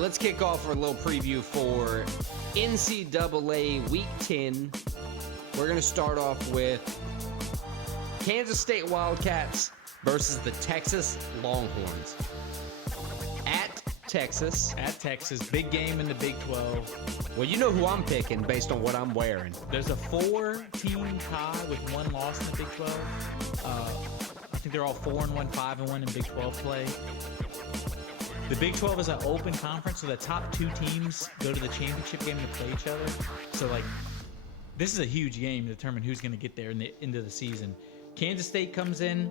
let's kick off our little preview for NCAA Week 10. We're going to start off with Kansas State Wildcats versus the Texas Longhorns. At Texas. Big game in the Big 12. Well, you know who I'm picking based on what I'm wearing. There's a 4-team tie with one loss in the Big 12. I think they're all 4-1, 5-1 in Big 12 play. The Big 12 is an open conference, so the top two teams go to the championship game to play each other. So, this is a huge game to determine who's going to get there in the end of the season. Kansas State comes in.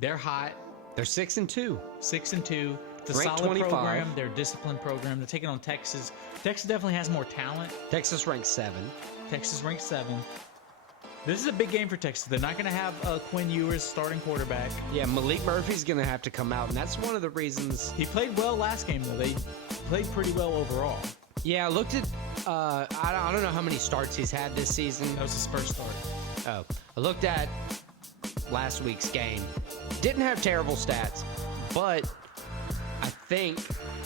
They're hot. They're 6-2. 6-2. It's a Ranked solid 25. program. They're a disciplined program. They're taking on Texas. Texas definitely has more talent. Texas ranked 7. Texas ranked 7. This is a big game for Texas. They're not going to have Quinn Ewers starting quarterback. Yeah, Malik Murphy's going to have to come out, and that's one of the reasons. He played well last game, though. They played pretty well overall. Yeah, I looked at, I don't know how many starts he's had this season. That was his first start. Oh, I looked at last week's game. Didn't have terrible stats, but I think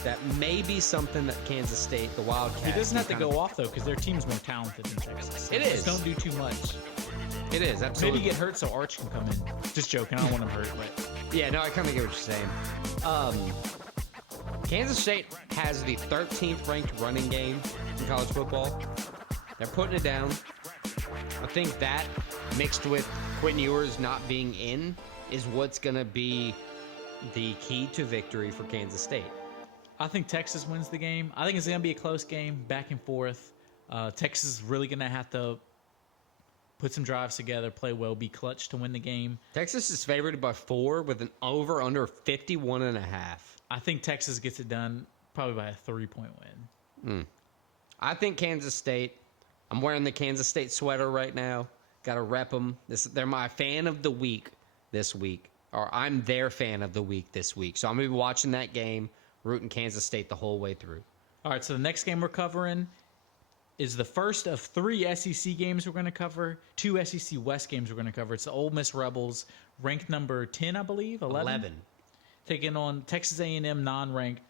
that may be something that Kansas State, the Wildcats... He doesn't have to go off, though, because their team's more talented than Texas. So it is. Just don't do too much. It is, absolutely. Maybe get hurt so Arch can come in. Just joking. I don't want him hurt, but... Yeah, no, I kind of get what you're saying. Kansas State has the 13th ranked running game in college football. They're putting it down. I think that, mixed with Quinn Ewers not being in, is what's going to be the key to victory for Kansas State. I think Texas wins the game. I think it's going to be a close game, back and forth. Texas is really going to have to put some drives together, play well, be clutch to win the game. Texas is favored by 4 with an over-under 51.5. I think Texas gets it done probably by a 3-point win. I think Kansas State. I'm wearing the Kansas State sweater right now. Got to rep them. They're my fan of the week this week. Or I'm their fan of the week this week. So I'm going to be watching that game, rooting Kansas State the whole way through. All right, so the next game we're covering is the first of 3 SEC games we're going to cover, 2 SEC West games we're going to cover. It's the Ole Miss Rebels, ranked number 10, I believe, 11. Taking on Texas A&M, non-ranked.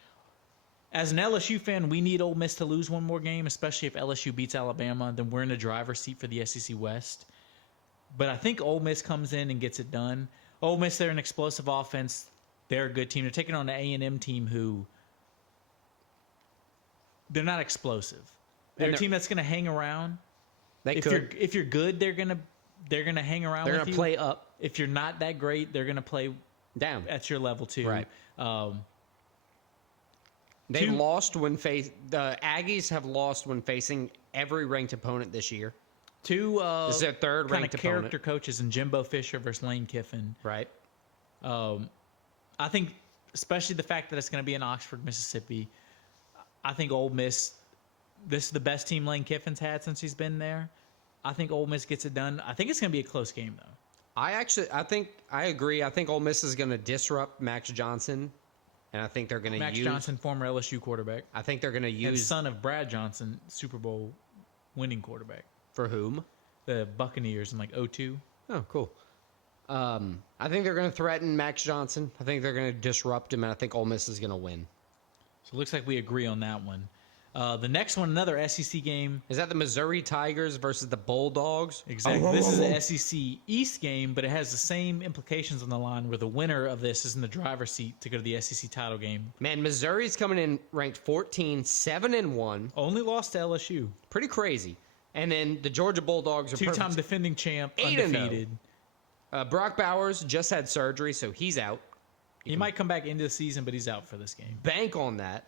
As an LSU fan, we need Ole Miss to lose one more game, especially if LSU beats Alabama. Then we're in the driver's seat for the SEC West. But I think Ole Miss comes in and gets it done. Ole Miss, they're an explosive offense. They're a good team. They're taking on an A&M team who they're not explosive. They're a team that's going to hang around. If you're good, they're going to hang around. They're going to play up. If you're not that great, they're going to play down at your level too. Right. The Aggies have lost when facing every ranked opponent this year. This is their third ranked opponent. Character coaches in Jimbo Fisher versus Lane Kiffin. Right. I think, especially the fact that it's going to be in Oxford, Mississippi. I think Ole Miss. This is the best team Lane Kiffin's had since he's been there. I think Ole Miss gets it done. I think it's going to be a close game though. I agree. I think Ole Miss is going to disrupt Max Johnson, and I think they're going to Max Johnson, former LSU quarterback. I think they're going to use and son of Brad Johnson, Super Bowl winning quarterback. For whom? The Buccaneers in 2002. Oh, cool. I think they're going to threaten Max Johnson. I think they're going to disrupt him, and I think Ole Miss is going to win. So it looks like we agree on that one. The next one, another SEC game. Is that the Missouri Tigers versus the Bulldogs? Exactly. This is an SEC East game, but it has the same implications on the line where the winner of this is in the driver's seat to go to the SEC title game. Man, Missouri's coming in ranked 14, 7-1. Only lost to LSU. Pretty crazy. And then the Georgia Bulldogs are two-time defending champ, 8-0. undefeated. Brock Bowers just had surgery, so he's out. He might come back into the season, but he's out for this game. Bank on that.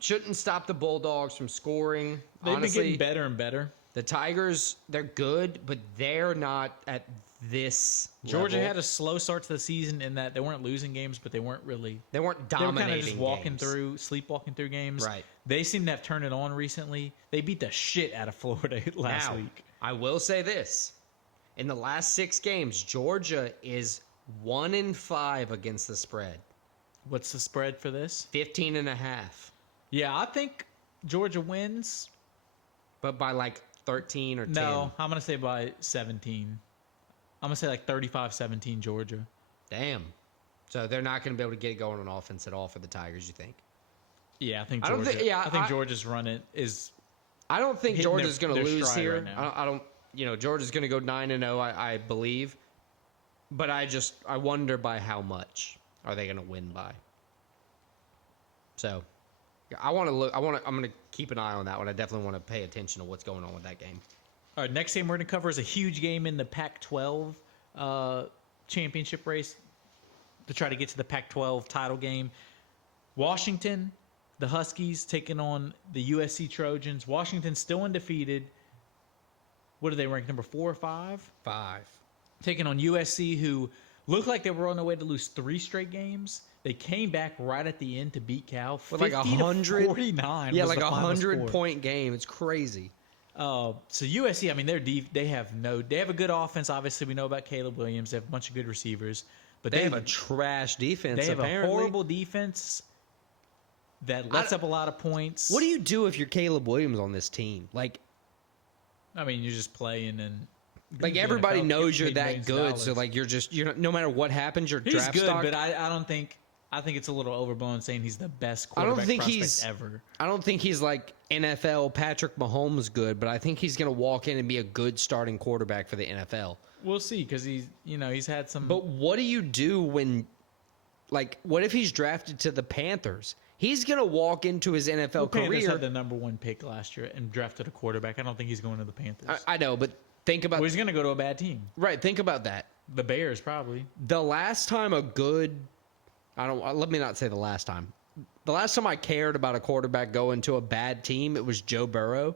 Shouldn't stop the Bulldogs from scoring. They've Honestly, been getting better and better. The Tigers, they're good, but they're not at this Georgia level. had a slow start to the season in that they weren't losing games, but they weren't dominating. They were kind of just games. sleepwalking through games. Right. They seem to have turned it on recently. They beat the shit out of Florida last week. I will say this. In the last 6 games, Georgia is 1-5 against the spread. What's the spread for this? 15.5. Yeah, I think Georgia wins. But by 13 or 10. No, I'm going to say by 17. I'm going to say 35-17 Georgia. Damn. So they're not going to be able to get it going on offense at all for the Tigers, you think? Yeah, I think I Georgia. don't think. Yeah, I think Georgia's run it is. I don't think hitting Georgia's going to their lose stride here. right now. I don't. Georgia's going to go 9-0. I believe, but I wonder by how much are they going to win by. So, I want to look. I'm going to keep an eye on that one. I definitely want to pay attention to what's going on with that game. All right, next game we're going to cover is a huge game in the Pac-12 championship race to try to get to the Pac-12 title game. Washington, the Huskies, taking on the USC Trojans. Washington still undefeated. What are they ranked, number 4 or 5? 5. Taking on USC, who looked like they were on their way to lose 3 straight games. They came back right at the end to beat Cal, 50 like 100, to 49. Yeah, was like the a final 100-point game. It's crazy. So USC, I mean, they have a good offense. Obviously, we know about Caleb Williams. They have a bunch of good receivers, but They have a trash defense. They have apparently. a horrible defense that lets up a lot of points. What do you do if you're Caleb Williams on this team? Like you're just playing and everybody NFL, knows getting you're paid that millions of good. So dollars. you're not, no matter what happens, you're He's draft good, stock. but I don't think. I think it's a little overblown saying he's the best I don't quarterback think prospect he's ever. I don't think he's like NFL Patrick Mahomes good, but I think he's going to walk in and be a good starting quarterback for the NFL. We'll see because he's had some. But what do you do when, what if he's drafted to the Panthers? He's going to walk into his NFL Panthers career. had the number 1 pick last year and drafted a quarterback. I don't think he's going to the Panthers. I know, but think about He's going to go to a bad team. right. Think about that. The Bears probably. The last time let me not say the last time. The last time I cared about a quarterback going to a bad team, it was Joe Burrow.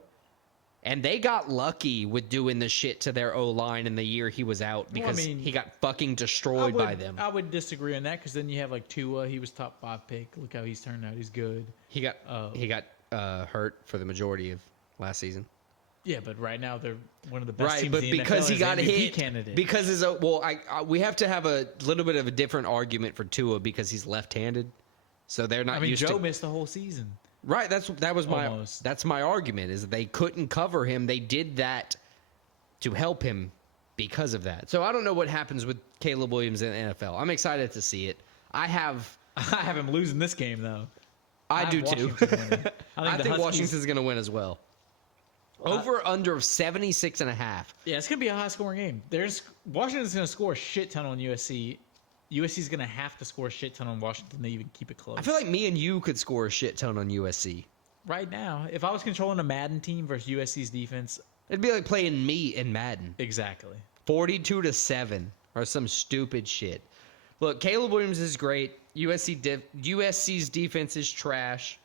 And they got lucky with doing the shit to their O-line in the year he was out because he got fucking destroyed by them. I would disagree on that because then you have Tua. He was top 5 pick. Look how he's turned out. He's good. He got hurt for the majority of last season. Yeah, but right now they're one of the best Right, teams but in the because NFL he as got MVP hit, candidate. because we have to have a little bit of a different argument for Tua because he's left-handed, so they're not used Joe to. missed the whole season. Right, that's my argument is that they couldn't cover him. They did that to help him because of that. So I don't know what happens with Caleb Williams in the NFL. I'm excited to see it. I have him losing this game though. I do too. I think Huskies- Washington's going to win as well. Over under of 76.5. Yeah, it's gonna be a high scoring game. Washington's gonna score a shit ton on USC. USC's gonna have to score a shit ton on Washington to even keep it close. I feel like me and you could score a shit ton on USC. right now, if I was controlling a Madden team versus USC's defense, It'd be like playing me in Madden. exactly. 42-7 or some stupid shit. Look, Caleb Williams is great. USC's defense is trash.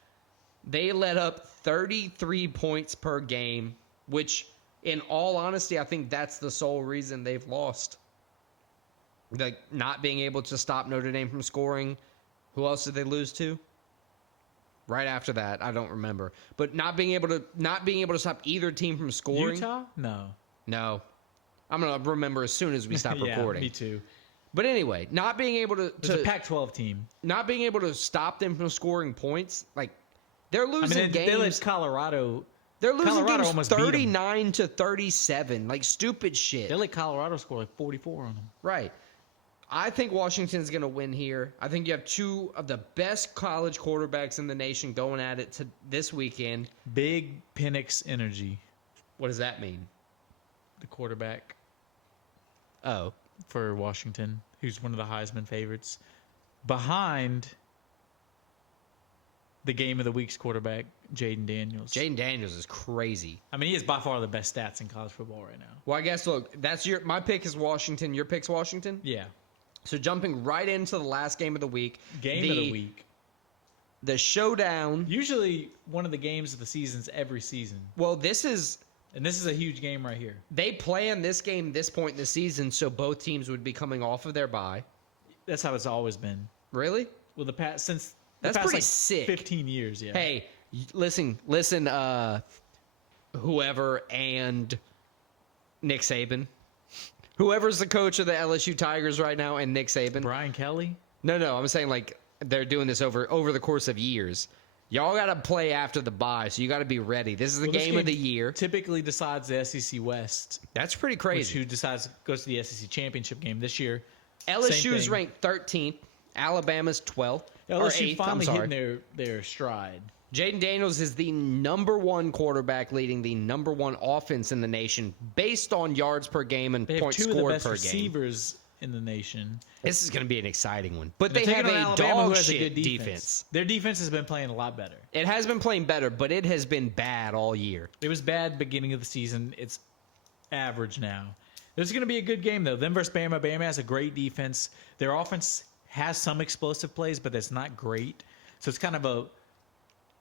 They let up 33 points per game, which, in all honesty, I think that's the sole reason they've lost. Like, not being able to stop Notre Dame from scoring. Who else did they lose to? Right after that, I don't remember. But not being able to stop either team from scoring. Utah? No. No. I'm going to remember as soon as we stop Yeah, recording. me too. But anyway, not being able It's a Pac-12 team. not being able to stop them from scoring points, like they're I losing mean, they games. let Colorado. They're losing Colorado games almost beat 'em. 39-37, like stupid shit. They let Colorado score like 44 on them. Right. I think Washington's going to win here. I think you have two of the best college quarterbacks in the nation going at it this weekend. Big Penix energy, What does that mean? the quarterback Oh, for Washington, who's one of the Heisman favorites, behind the game of the week's quarterback, Jaden Daniels. Jaden Daniels is crazy. I mean, he is by far the best stats in college football right now. Well, I guess, look, my pick is Washington. Your pick's Washington? Yeah. So jumping right into the last game of the week. Game of the week. The showdown. Usually one of the games of the seasons every season. Well, this is a huge game right here. they planned this game this point in the season so both teams would be coming off of their bye. That's how it's always been. Really? Well, That's past, pretty like, sick. 15 years, yeah. Hey, listen, whoever and Nick Saban. Whoever's the coach of the LSU Tigers right now and Nick Saban. Brian Kelly? No, I'm saying like they're doing this over the course of years. Y'all got to play after the bye, so you got to be ready. This is the game of the year. Typically decides the SEC West, That's pretty which crazy. who goes to the SEC championship game this year. LSU same is thing. ranked 13th. Alabama's 12th. LSU eighth, I'm finally sorry. hitting their stride. Jaden Daniels is the number one quarterback leading the number one offense in the nation based on yards per game and They have points two of the scored best per game. receivers in the nation. This is going to be an exciting one. But They're they have taking on a Alabama, who dog has a shit good defense. Their defense has been playing a lot better. It has been playing better, but it has been bad all year. It was bad beginning of the season. It's average now. This is going to be a good game, though. Them versus Bama. Bama has a great defense. Their offense has some explosive plays, but that's not great. So it's kind of a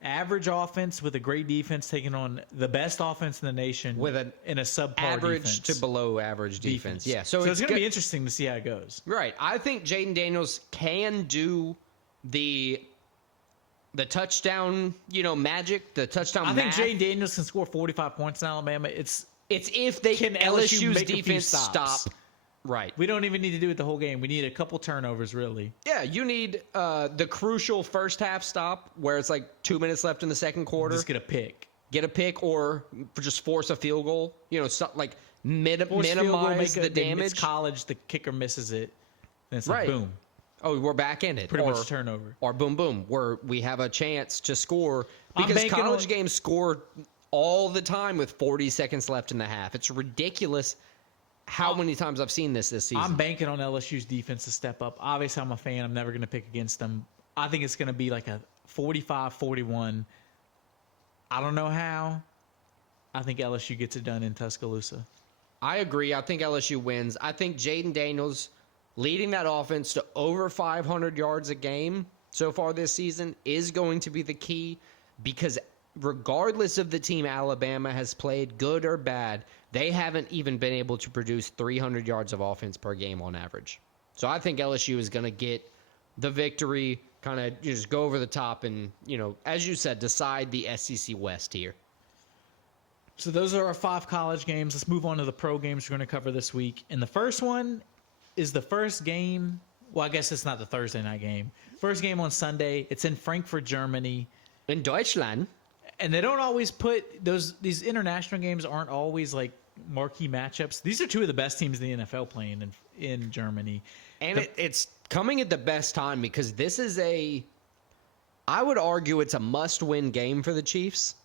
average offense with a great defense taking on the best offense in the nation With an in a subpar Average defense. to below average defense. Yeah. So it's going to be interesting to see how it goes. Right. I think Jaden Daniels can do the touchdown, magic, the touchdown I think math. Jaden Daniels can score 45 points in Alabama. It's if they Can can LSU LSU's make a few defense stops? stop. Right. we don't even need to do it the whole game. We need a couple turnovers, really. Yeah, you need the crucial first half stop where it's like 2 minutes left in the second quarter. Just get a pick. Get a pick or just force a field goal. Like Force field goal, minimize the they miss damage. college, the kicker misses it. And it's Right. like, boom. Oh, we're back in it. Pretty or, much a turnover. Or boom, boom, where we have a chance to score because banking college on- games score all the time with 40 seconds left in the half. It's ridiculous how many times I've seen this season. I'm banking on LSU's defense to step up. Obviously, I'm a fan. I'm never going to pick against them. I think it's going to be like a 45-41. I don't know how. I think LSU gets it done in Tuscaloosa. I agree. I think LSU wins. I think Jaden Daniels leading that offense to over 500 yards a game so far this season is going to be the key because regardless of the team Alabama has played, good or bad, they haven't even been able to produce 300 yards of offense per game on average. So I think LSU is going to get the victory, kind of just go over the top and, as you said, decide the SEC West here. So those are our 5 college games. Let's move on to the pro games we're going to cover this week. And the first one is the first game. Well, I guess it's not the Thursday night game. First game on Sunday. It's in Frankfurt, Germany. In Deutschland. And they don't always put these international games aren't always like marquee matchups. These are two of the best teams in the NFL playing in Germany. And it's coming at the best time because this is I would argue it's a must-win game for the Chiefs.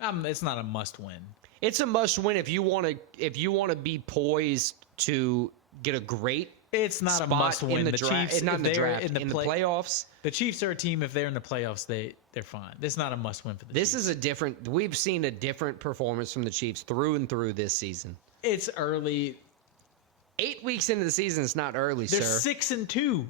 It's not a must-win. It's a must-win if you want to be poised to get a great. It's not a spot must-win. in the The draft. Chiefs, Not if in the they're draft. In the playoffs. The Chiefs are a team. If they're in the playoffs, they're fine. It's not a must-win for the This Chiefs. is a different. We've seen a different performance from the Chiefs through and through this season. It's early. 8 weeks into the season, it's not early, They're sir. 6-2.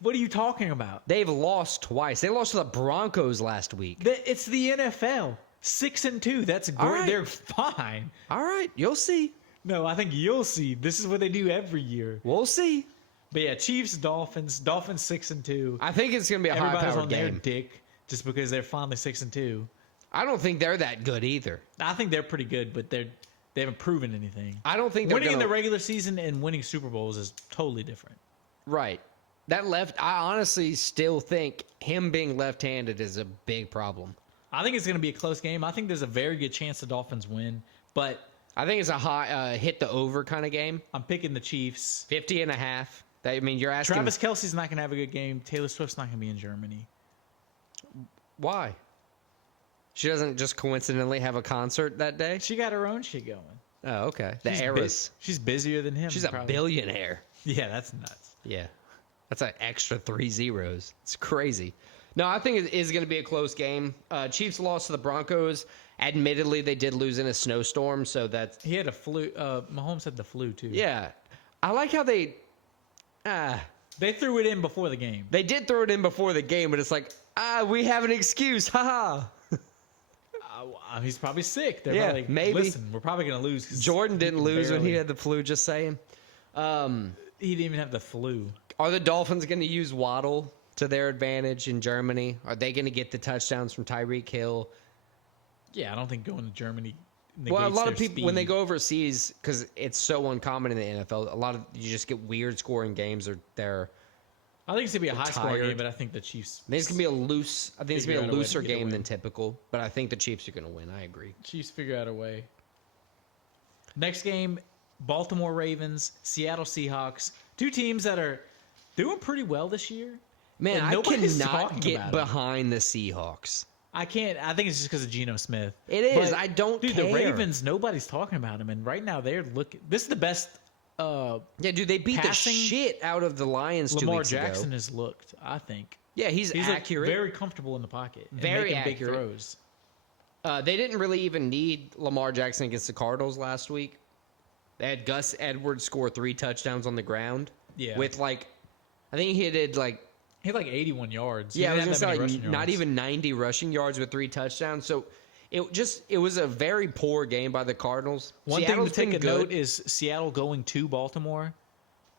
What are you talking about? They've lost twice. They lost to the Broncos last week. It's the NFL. 6-2. That's great. right. They're fine. All right, you'll see. No, I think you'll see. This is what they do every year. We'll see. But yeah, Chiefs, Dolphins. Dolphins 6-2. I think it's going to be a Everybody's high-powered on their game. dick just because they're finally 6-2. I don't think they're that good either. I think they're pretty good, but they haven't proven anything. I don't think they're Winning in gonna, the regular season and winning Super Bowls is totally different. right. That left. I honestly still think him being left-handed is a big problem. I think it's going to be a close game. I think there's a very good chance the Dolphins win, but I think it's a high hit the over kind of game. I'm picking the Chiefs. 50.5. You're asking Travis Kelce's not going to have a good game. Taylor Swift's not going to be in Germany. why? She doesn't just coincidentally have a concert that day. She got her own shit going. Oh, okay. The She's Eras. She's busier than him. She's a probably. billionaire. Yeah, that's nuts. Yeah. That's an extra 3 zeros. It's crazy. No, I think it is going to be a close game. Chiefs lost to the Broncos. Admittedly, they did lose in a snowstorm, so that's... He had a flu. Mahomes had the flu, too. Yeah. I like how they... They threw it in before the game. They did throw it in before the game, but it's like, we have an excuse. Haha. He's probably sick. They're Yeah, probably, maybe. Listen, we're probably going to lose. 'Cause Jordan didn't lose when he barely- had the flu, just saying. He didn't even have the flu. Are the Dolphins going to use Waddle to their advantage in Germany? Are they going to get the touchdowns from Tyreek Hill? Yeah, I don't think going to Germany Well, a lot of their people, when they speed. go overseas, because it's so uncommon in the NFL, a lot of you just get weird scoring games. Or they're, I think it's going to be a high-scoring tired. game, but I think the Chiefs... I think it's gonna be a loose. I think it's gonna Figure be out a a way to looser get a game win. than typical. But I think the Chiefs are gonna win. I agree. Chiefs figure out a way. Next game, Baltimore Ravens, Seattle Seahawks. Two teams that are doing pretty well this year. Man, And I nobody's cannot talking get about 'em. behind the Seahawks. I can't. I think it's just because of Geno Smith. It is. But, I don't dude, care. the Ravens, nobody's talking about him. And right now, they're looking. This is the best Yeah, dude, they beat passing, the shit out of the Lions 2 Lamar weeks Jackson ago. has looked, I think. Yeah, he's He's looked accurate. very comfortable in the pocket. And Very making big accurate. throws. They didn't really even need Lamar Jackson against the Cardinals last week. They had Gus Edwards score 3 touchdowns on the ground. Yeah. With I think he did He had like 81 yards. He yeah, I was didn't gonna have that say many rushing not yards. even 90 rushing yards with 3 touchdowns. So it was a very poor game by the Cardinals. One Seattle's thing to been take a good. note is Seattle going to Baltimore.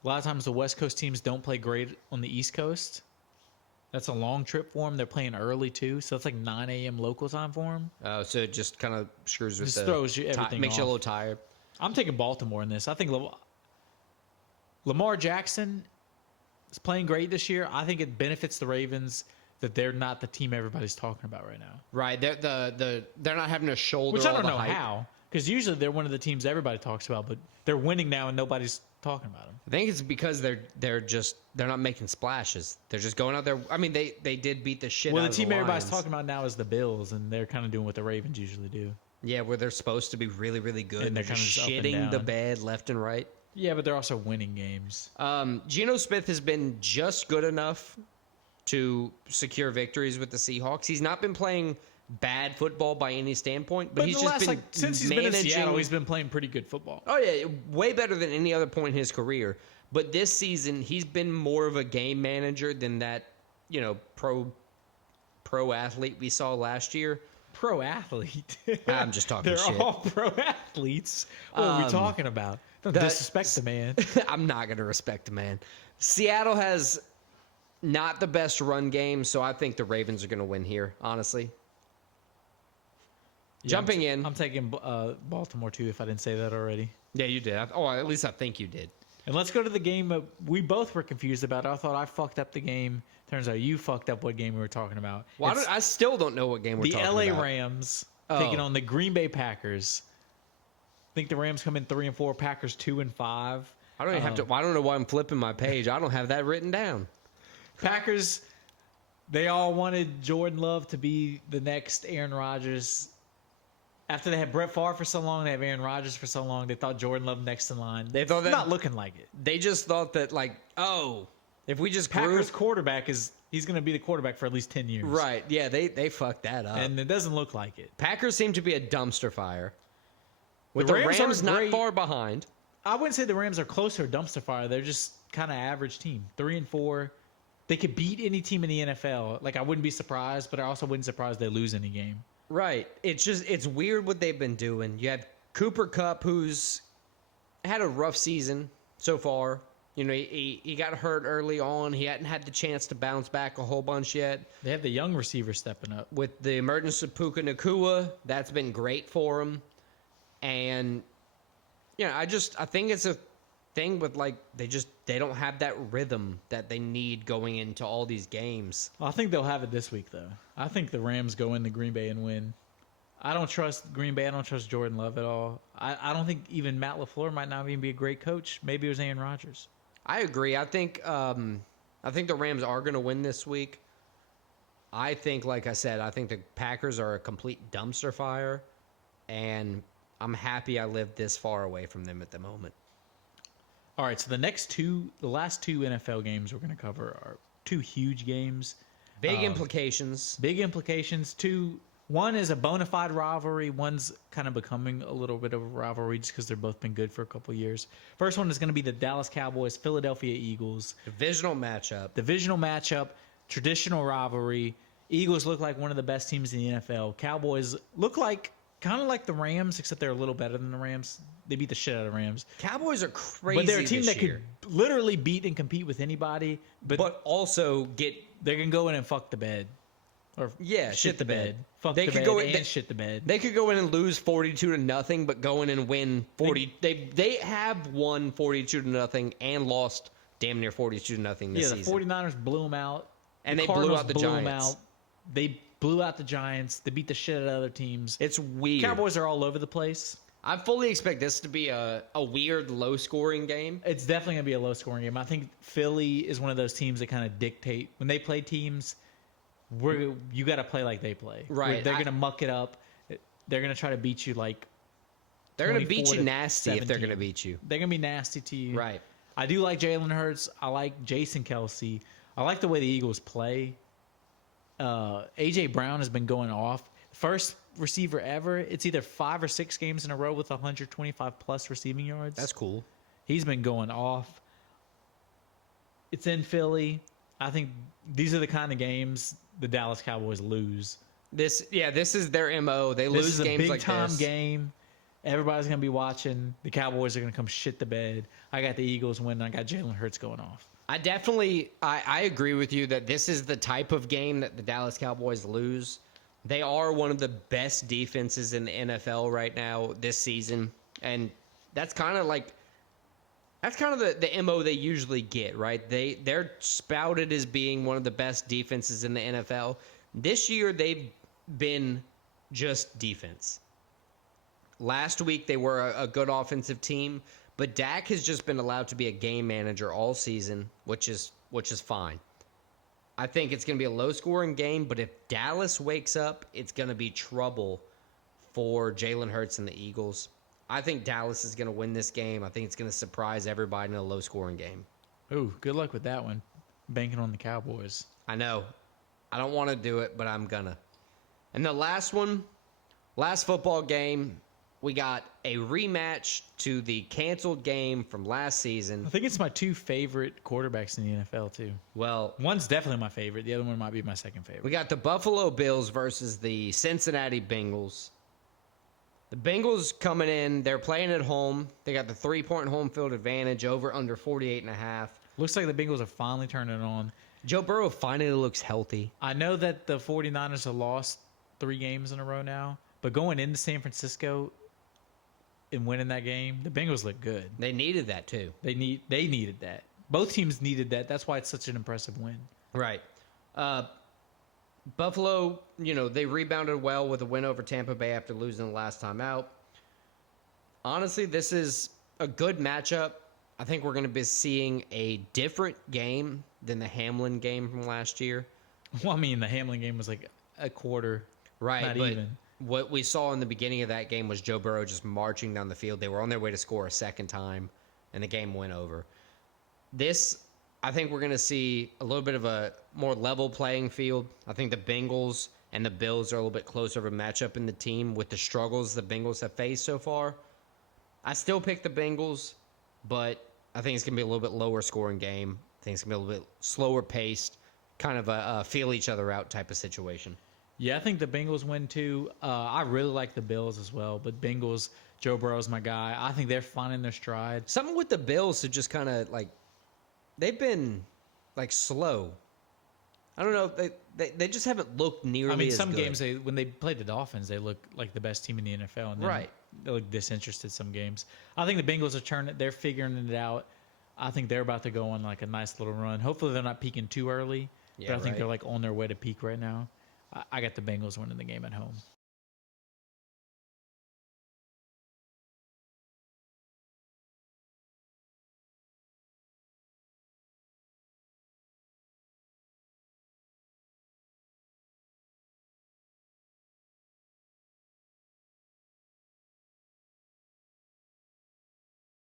A lot of times the West Coast teams don't play great on the East Coast. That's a long trip for them. They're playing early too, so it's like 9 a.m. local time for them. So it just kind of screws with Just throws you everything makes you a off. little tired. I'm taking Baltimore in this. I think Lamar Jackson is playing great this year. I think it benefits the Ravens that they're not the team everybody's talking about right now. Right, they're not having to shoulder Which I all don't the know hype. how, because usually they're one of the teams everybody talks about, but they're winning now and nobody's talking about them. I think it's because they're not making splashes. They're just going out there. I mean, they did beat the shit Well, out the of team the everybody's Lions. talking about now is the Bills, and they're kind of doing what the Ravens usually do. Yeah, where they're supposed to be really, really good. And They're they're just kinda just up and shitting the down. bed left and right. Yeah, but they're also winning games. Geno Smith has been just good enough to secure victories with the Seahawks. He's not been playing bad football by any standpoint, but he's the just last, been since he's managing. been in Seattle, he's been playing pretty good football. Oh yeah, way better than any other point in his career. But this season, he's been more of a game manager than that, pro athlete we saw last year. Pro athlete. I'm just talking They're shit. all pro athletes. What are we talking about? Don't disrespect the man. I'm not going to respect the man. Seattle has not the best run game, so I think the Ravens are going to win here, honestly. Jumping in. I'm taking Baltimore too, if I didn't say that already. Yeah, you did. At least I think you did. And let's go to the game that we both were confused about. I thought I fucked up the game. Turns out you fucked up what game we were talking about. Well, It's I still don't know what game we're the talking LA about. Rams Oh. taking on the Green Bay Packers. I think the Rams come in 3-4, Packers 2-5. I don't even have to. I don't know why I'm flipping my page. I don't have that written down. Packers, they all wanted Jordan Love to be the next Aaron Rodgers. After they had Brett Favre for so long, they have Aaron Rodgers for so long. They thought Jordan Love next in line. They thought It's that- not looking like it. They just thought that, if we just grew. Packers quarterback he's going to be the quarterback for at least 10 years. Right. Yeah, they fucked that up. And it doesn't look like it. Packers seem to be a dumpster fire. With The the Rams Rams are not great. far behind. I wouldn't say the Rams are close to a dumpster fire. They're just kind of average team. 3-4. They could beat any team in the NFL. I wouldn't be surprised, but I also wouldn't be surprised they lose any game. Right. It's weird what they've been doing. You have Cooper Kupp, who's had a rough season so far. He got hurt early on. He hadn't had the chance to bounce back a whole bunch yet. They have the young receiver stepping up. With the emergence of Puka Nacua, that's been great for him. And I think it's a thing with they don't have that rhythm that they need going into all these games. I think they'll have it this week, though. I think the Rams go into Green Bay and win. I don't trust Green Bay. I don't trust Jordan Love at all. I don't think even Matt LaFleur might not even be a great coach. Maybe it was Aaron Rodgers. I agree. I think the Rams are going to win this week. I think, like I said, I think the Packers are a complete dumpster fire, and I'm happy I live this far away from them at the moment. All right, so the last two NFL games we're going to cover are two huge games. Big implications. Big implications. One is a bona fide rivalry. One's kind of becoming a little bit of a rivalry just because they've both been good for a couple of years. First one is going to be the Dallas Cowboys, Philadelphia Eagles. Divisional matchup. Traditional rivalry. Eagles look like one of the best teams in the NFL. Cowboys look like kind of like the Rams, except they're a little better than the Rams. They beat the shit out of the Rams. Cowboys are crazy. But they're a team this that year. could literally beat and compete with anybody. But also get They can go in and fuck the bed. Or shit the bed. Fuck They the could bed go and in- shit the bed. They could go in and lose 42-0, but go in and win 40. They have won 42-0 and lost damn near 42-0 this The season. 49ers blew them out. And The they blew Cardinals out the blew 'em Giants. out. They blew out the Giants. They beat the shit out of other teams. It's weird. Cowboys are all over the place. I fully expect this to be a weird, low-scoring game. It's definitely going to be a low-scoring game. I think Philly is one of those teams that kind of dictate when they play teams. You got to play like they play. Right. They're going to muck it up. They're going to try to beat you like. They're going to beat you 24 to nasty 17. if they're going to beat you. They're going to be nasty to you. Right. I do like Jalen Hurts. I like Jason Kelsey. I like the way the Eagles play. A.J. Brown has been going off. First receiver ever. It's either 5 or 6 games in a row with 125-plus receiving yards. That's cool. He's He's been going off. It's in Philly. I think these are the kind of games the Dallas Cowboys lose. This is their MO. They This lose is a games like big-time this. game. Everybody's going to be watching. The Cowboys are going to come shit the bed. I got the Eagles winning. I got Jalen Hurts going off. I agree with you that this is the type of game that the Dallas Cowboys lose. They are one of the best defenses in the NFL right now this season, and that's kind of the MO they usually get, right? They're spouted as being one of the best defenses in the NFL. This year they've been just defense. Last week they were a good offensive team, but Dak has just been allowed to be a game manager all season, which is fine. I think it's going to be a low-scoring game, but if Dallas wakes up, it's going to be trouble for Jalen Hurts and the Eagles. I think Dallas is going to win this game. I think it's going to surprise everybody in a low-scoring game. Ooh, good luck with that one. Banking on the Cowboys. I know. I don't want to do it, but I'm gonna. And the last football game, we got a rematch to the canceled game from last season. I think it's my 2 favorite quarterbacks in the NFL, too. Well, One's definitely my favorite. The other one might be my second favorite. we got the Buffalo Bills versus the Cincinnati Bengals. The Bengals coming in, they're playing at home. They got the 3-point home field advantage over under 48.5. Looks like the Bengals are finally turning it on. Joe Burrow finally looks healthy. I know that the 49ers have lost 3 games in a row now, but going into San Francisco and winning that game, the Bengals look good. They needed that too. They needed that. Both teams needed that. That's why it's such an impressive win. Right. Buffalo, they rebounded well with a win over Tampa Bay after losing the last time out. Honestly, this is a good matchup. I think we're going to be seeing a different game than the Hamlin game from last year. Well, I mean, the Hamlin game was like a quarter. Right, not but even. what we saw in the beginning of that game was Joe Burrow just marching down the field. They were on their way to score a second time, and the game went over. This, I think we're going to see a little bit of a more level playing field. I think the Bengals and the Bills are a little bit closer of a matchup in the team with the struggles the Bengals have faced so far. I still pick the Bengals, but I think it's going to be a little bit lower scoring game. I think it's going to be a little bit slower paced, kind of a feel each other out type of situation. Yeah, I think the Bengals win too. I really like the Bills as well, but Bengals, Joe Burrow's my guy. I think they're finding their stride. Something with the Bills who just kind of they've been slow. I don't know. They just haven't looked nearly. I mean, as some good. games when they played the Dolphins, they look like the best team in the NFL, and then Right. they look disinterested some games. I think the Bengals are turning. They're figuring it out. I think they're about to go on a nice little run. Hopefully, they're not peaking too early. Yeah, but I think right. they're on their way to peak right now. I got the Bengals winning the game at home.